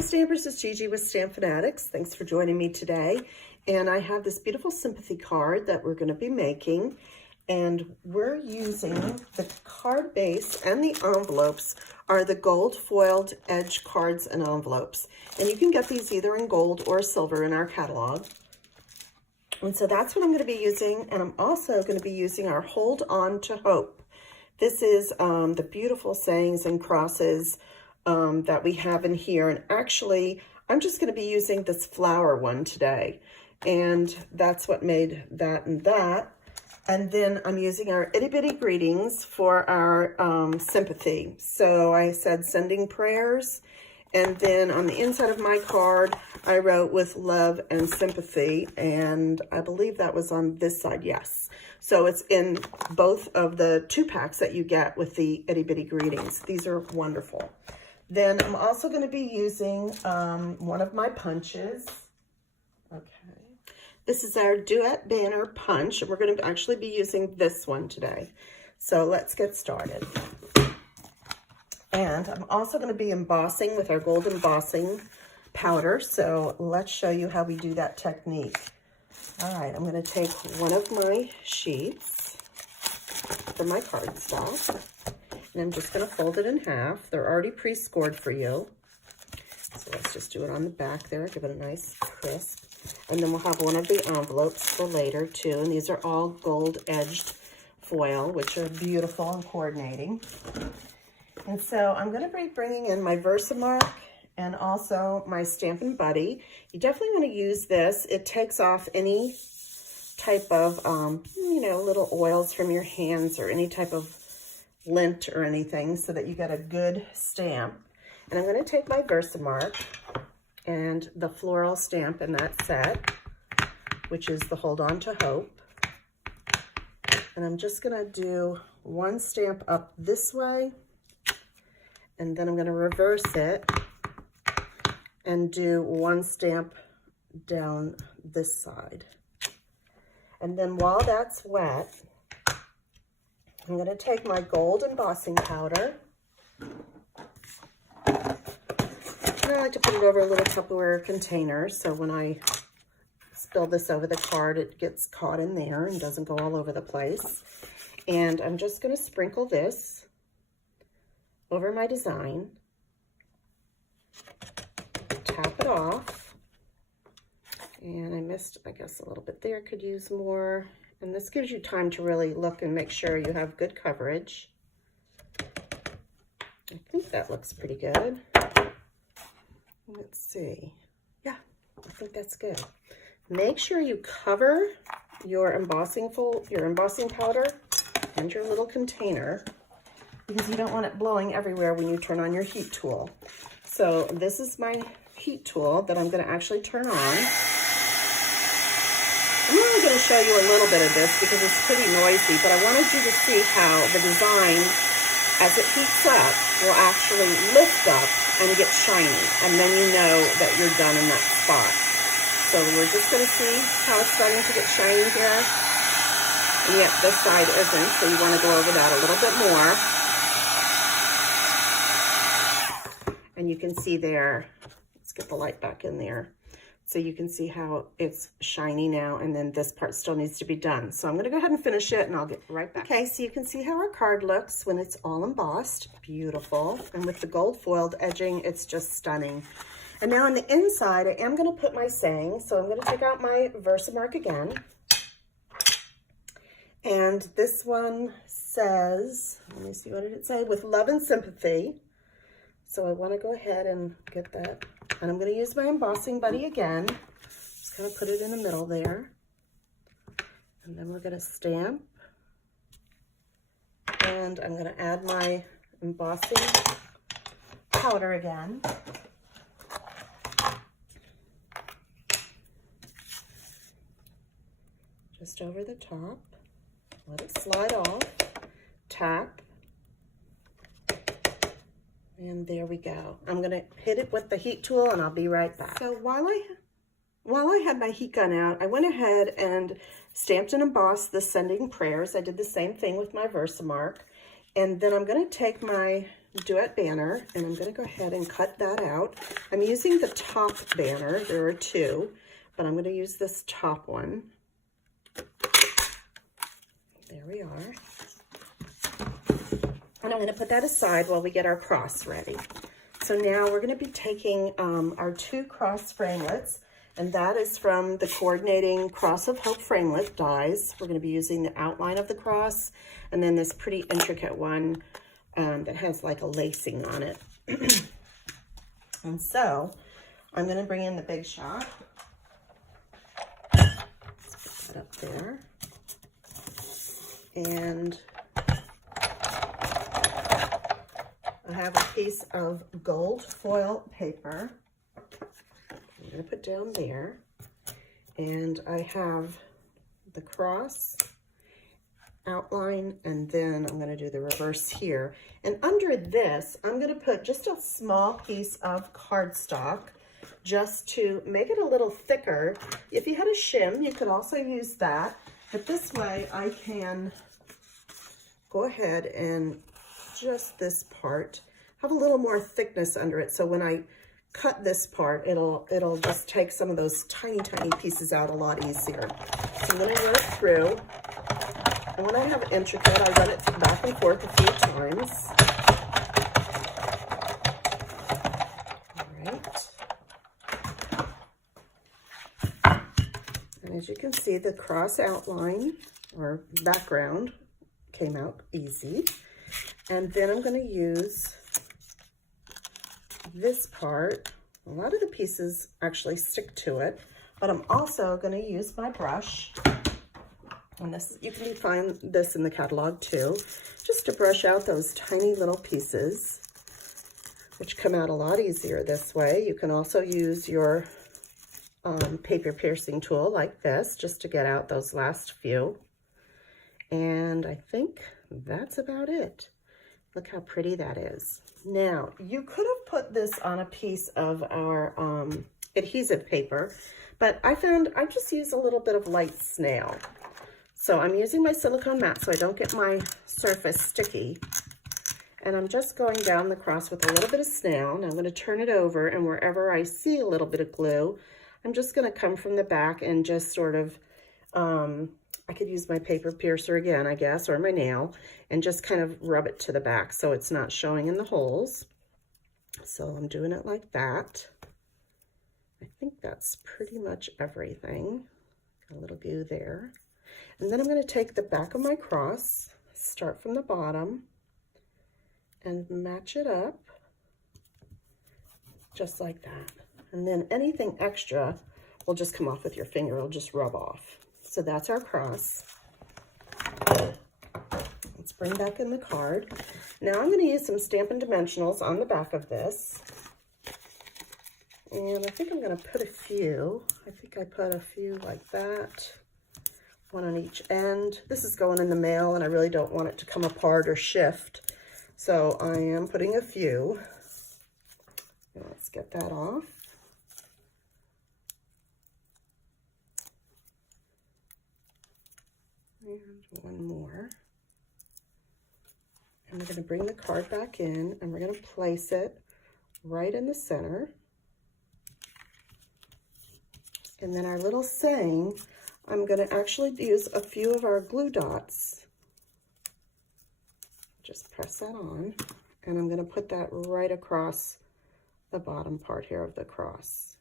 Hi Stampers, it's Gigi with StampFUNatics. Thanks for joining me today. And I have this beautiful sympathy card that we're going to be making. And we're using the card base, and the envelopes are the gold foiled edge cards and envelopes. And you can get these either in gold or silver in our catalog. And so that's what I'm going to be using. And I'm also going to be using our Hold On to Hope. This is the beautiful sayings and crosses that we have in here. And actually, I'm just going to be using this flower one today. And that's what made that and that. And then I'm using our itty bitty greetings for our sympathy. So I said sending prayers. And then on the inside of my card, I wrote with love and sympathy. And I believe that was on this side, yes. So it's in both of the 2 packs that you get with the itty bitty greetings. These are wonderful. Then I'm also going to be using one of my punches. Okay. This is our Duet Banner Punch, and we're going to actually be using this one today. So let's get started. And I'm also going to be embossing with our gold embossing powder. So let's show you how we do that technique. All right, I'm going to take one of my sheets for my cardstock, and I'm just going to fold it in half. They're already pre-scored for you. So let's just do it on the back there, give it a nice crisp. And then we'll have one of the envelopes for later too. And these are all gold edged foil, which are beautiful and coordinating. And so I'm going to be bringing in my Versamark and also my Stampin' Buddy. You definitely want to use this. It takes off any type of, little oils from your hands or any type of lint or anything, so that you get a good stamp. And I'm going to take my Versamark and the floral stamp in that set, which is the Hold On to Hope. And I'm just going to do one stamp up this way, and then I'm going to reverse it and do one stamp down this side. And then while that's wet, I'm going to take my gold embossing powder. And I like to put it over a little Tupperware container, so when I spill this over the card, it gets caught in there and doesn't go all over the place. And I'm just going to sprinkle this over my design, tap it off, and I missed, I guess, a little bit there, could use more. And this gives you time to really look and make sure you have good coverage. I think that looks pretty good. Let's see. Yeah, I think that's good. Make sure you cover your embossing powder and your little container, because you don't want it blowing everywhere when you turn on your heat tool. So this is my heat tool that I'm going to actually turn on. I'm only going to show you a little bit of this because it's pretty noisy, but I wanted you to see how the design, as it heats up, will actually lift up and get shiny, and then you know that you're done in that spot. So we're just going to see how it's starting to get shiny here. And yet this side isn't, so you want to go over that a little bit more. And you can see there, let's get the light back in there. So you can see how it's shiny now, and then this part still needs to be done. So I'm going to go ahead and finish it, and I'll get right back. Okay, so you can see how our card looks when it's all embossed. Beautiful. And with the gold foiled edging, it's just stunning. And now on the inside, I am going to put my saying. So I'm going to take out my Versamark again. And this one says, let me see, what did it say? With love and sympathy. So I want to go ahead and get that. And I'm going to use my embossing buddy again. Just kind of put it in the middle there. And then we're going to stamp. And I'm going to add my embossing powder again. Just over the top. Let it slide off. Tap. And there we go. I'm going to hit it with the heat tool, and I'll be right back. So while I had my heat gun out, I went ahead and stamped and embossed the sending prayers. I did the same thing with my Versamark. And then I'm going to take my duet banner, and I'm going to go ahead and cut that out. I'm using the top banner. There are two, but I'm going to use this top one. There we are. And I'm going to put that aside while we get our cross ready. So now we're going to be taking our 2 cross framelets, and that is from the Coordinating Cross of Hope framelit dies. We're going to be using the outline of the cross, and then this pretty intricate one that has like a lacing on it. And so I'm going to bring in the Big Shot. Let's put that up there. And I have a piece of gold foil paper. I'm going to put down there. And I have the cross outline, and then I'm going to do the reverse here. And under this, I'm going to put just a small piece of cardstock just to make it a little thicker. If you had a shim, you could also use that. But this way I can go ahead and just this part have a little more thickness under it. So when I cut this part, it'll just take some of those tiny pieces out a lot easier. So I'm going to run it through. And when I have intricate, I run it back and forth a few times. All right. And as you can see, the cross outline or background came out easy. And then I'm going to use this part. A lot of the pieces actually stick to it, but I'm also going to use my brush. And this, you can find this in the catalog too, just to brush out those tiny little pieces, which come out a lot easier this way. You can also use your paper piercing tool like this, just to get out those last few. And I think that's about it. Look how pretty that is. Now, you could have put this on a piece of our adhesive paper, but I found I just use a little bit of light snail. So I'm using my silicone mat so I don't get my surface sticky. And I'm just going down the cross with a little bit of snail. Now I'm going to turn it over, and wherever I see a little bit of glue, I'm just going to come from the back and just sort of, I could use my paper piercer again, I guess, or my nail, and just kind of rub it to the back so it's not showing in the holes. So I'm doing it like that. I think that's pretty much everything. Got a little glue there. And then I'm going to take the back of my cross, start from the bottom, and match it up just like that. And then anything extra will just come off with your finger. It'll just rub off. So that's our cross. Let's bring back in the card. Now I'm going to use some Stampin' Dimensionals on the back of this. And I think I'm going to put a few. I think I put a few like that. One on each end. This is going in the mail, and I really don't want it to come apart or shift. So I am putting a few. Let's get that off. And one more. And we're going to bring the card back in, and we're going to place it right in the center. And then our little saying, I'm going to actually use a few of our glue dots. Just press that on, and I'm going to put that right across the bottom part here of the cross.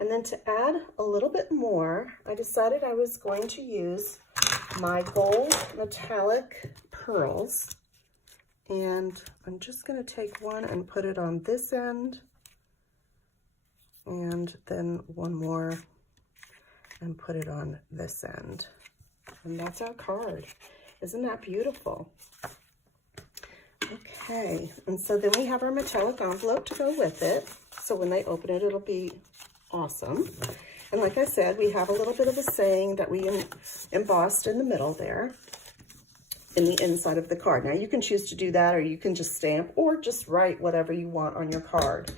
And then to add a little bit more, I decided I was going to use my gold metallic pearls. And I'm just going to take one and put it on this end, and then one more and put it on this end. And that's our card. Isn't that beautiful? Okay, and so then we have our metallic envelope to go with it. So when they open it, it'll be awesome. And like I said, we have a little bit of a saying that we embossed in the middle there, in the inside of the card. Now you can choose to do that, or you can just stamp, or just write whatever you want on your card.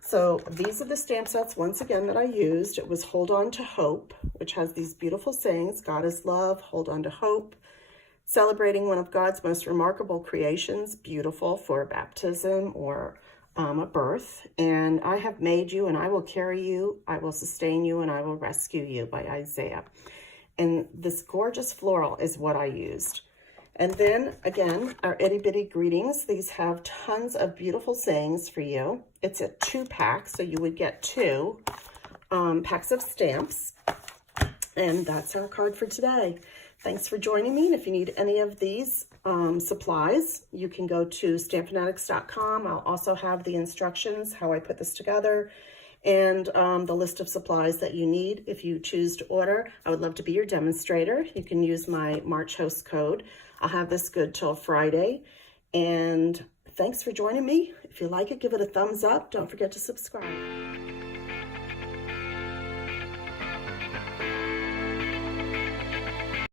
So these are the stamp sets, once again, that I used. It was Hold On to Hope, which has these beautiful sayings. God is love, hold on to hope. celebrating one of God's most remarkable creations, beautiful for baptism or a birth. And I have made you, and I will carry you, I will sustain you, and I will rescue you, by Isaiah. And this gorgeous floral is what I used. And then, again, our itty bitty greetings. These have tons of beautiful sayings for you. It's a 2-pack, so you would get 2 packs of stamps. And that's our card for today. Thanks for joining me. And if you need any of these supplies, you can go to StampFUNatics.com. I'll also have the instructions, how I put this together, and the list of supplies that you need if you choose to order. I would love to be your demonstrator. You can use my March host code. I'll have this good till Friday. And thanks for joining me. If you like it, give it a thumbs up. Don't forget to subscribe.